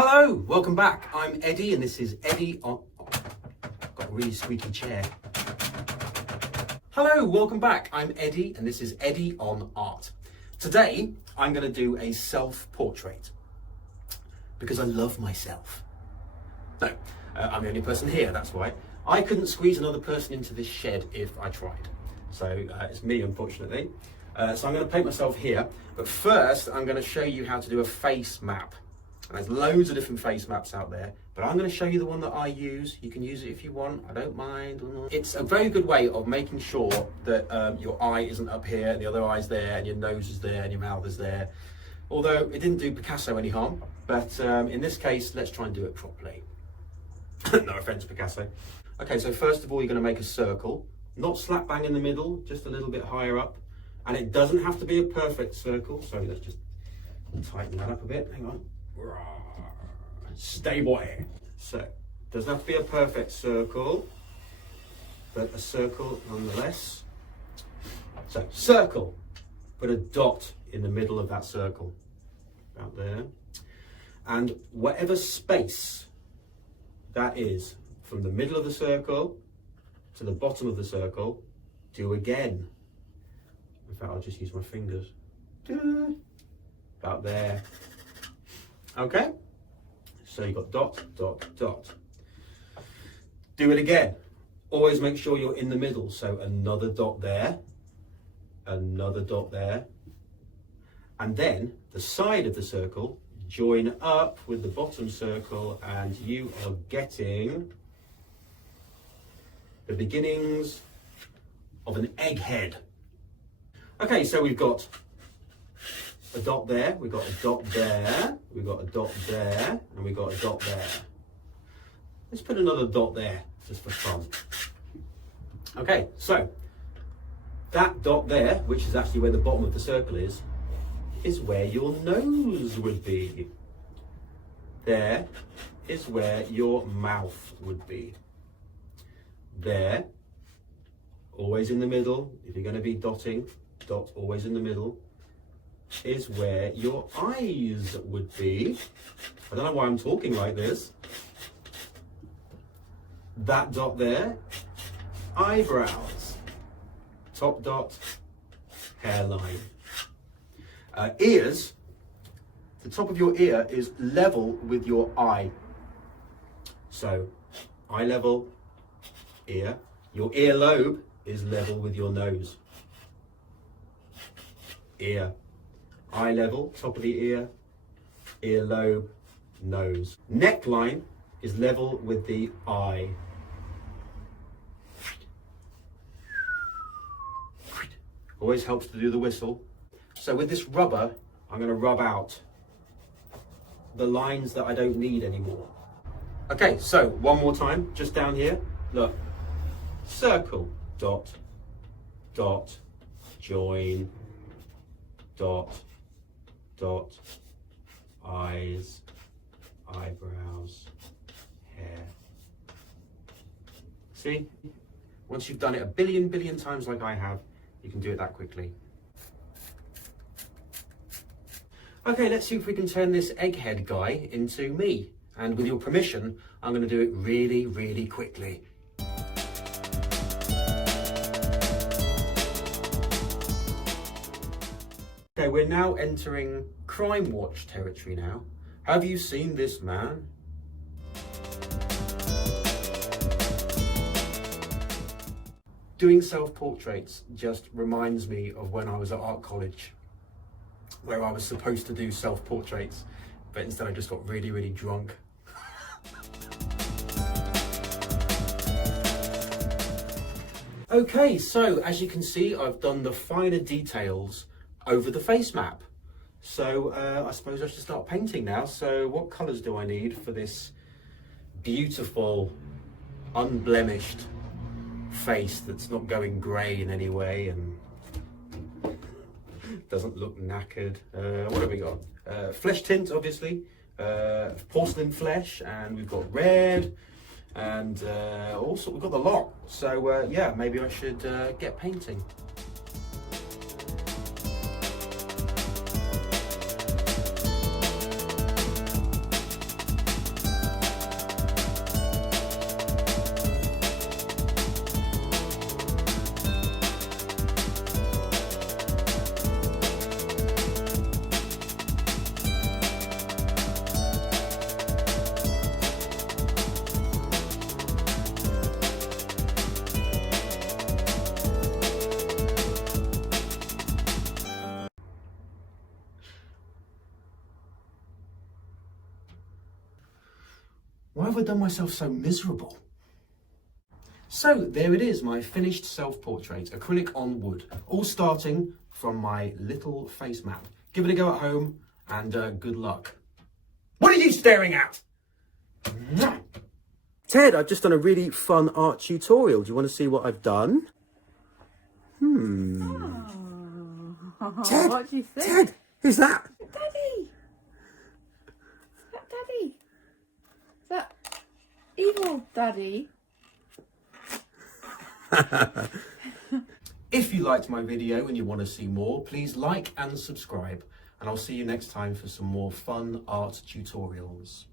Hello, welcome back. I'm Eddie and this is Eddie on... Got a really squeaky chair. Hello, welcome back. I'm Eddie and this is Eddie on Art. Today, I'm going to do a self-portrait because I love myself. No, I'm the only person here, that's why. I couldn't squeeze another person into this shed if I tried. So it's me, unfortunately. So I'm going to paint myself here. But first, I'm going to show you how to do a face map. And there's loads of different face maps out there, but I'm going to show you the one that I use. You can use it if you want, I don't mind. It's a very good way of making sure that your eye isn't up here, and the other eye's there, and your nose is there, and your mouth is there. Although it didn't do Picasso any harm, but in this case, let's try and do it properly. No offense, Picasso. Okay, so first of all, you're going to make a circle, not slap bang in the middle, just a little bit higher up. And it doesn't have to be a perfect circle, so let's just tighten that up a bit. Hang on. Stay boy. So, doesn't have to be a perfect circle, but a circle nonetheless. So, circle. Put a dot in the middle of that circle, about there. And whatever space that is from the middle of the circle to the bottom of the circle, do again. In fact, I'll just use my fingers. About there. Okay? So you've got dot, dot, dot. Do it again. Always make sure you're in the middle. So another dot there, another dot there. And then the side of the circle, join up with the bottom circle, and you are getting the beginnings of an egghead. Okay, so we've got a dot there, we've got a dot there, we've got a dot there, and we've got a dot there. Let's put another dot there, just for fun. Okay, so that dot there, which is actually where the bottom of the circle is where your nose would be. There is where your mouth would be. There, always in the middle, if you're going to be dotting, dot always in the middle, is where your eyes would be. I don't know why I'm talking like this. That dot there, eyebrows. Top dot, hairline. Ears, the top of your ear is level with your eye. So, eye level, ear. Your earlobe is level with your nose. Ear. Eye level, top of the ear, earlobe, nose. Neckline is level with the eye. Always helps to do the whistle. So with this rubber, I'm going to rub out the lines that I don't need anymore. Okay, so one more time, just down here, look. Circle, dot, dot, join, dot, dot, eyes, eyebrows, hair. See? Once you've done it a billion times like I have, you can do it that quickly. Okay, let's see if we can turn this egghead guy into me. And with your permission, I'm going to do it really quickly. Okay, we're now entering Crime Watch territory now. Have you seen this man? Doing self-portraits just reminds me of when I was at art college, where I was supposed to do self-portraits, but instead I just got really drunk. Okay, so as you can see, I've done the finer details over the face map. So I suppose I should start painting now. So what colours do I need for this beautiful, unblemished face that's not going grey in any way and doesn't look knackered? What have we got? Flesh tint, obviously, porcelain flesh, and we've got red, and also we've got the lot. So yeah, maybe I should get painting. Why have I done myself so miserable? So there it is, my finished self-portrait, acrylic on wood, all starting from my little face map. Give it a go at home and good luck. What are you staring at? Ted, I've just done a really fun art tutorial. Do you want to see what I've done? Oh, Ted, what do you think? Ted, who's that? Daddy! Is that Daddy? Is that evil Daddy? If you liked my video and you want to see more, please like and subscribe. And I'll see you next time for some more fun art tutorials.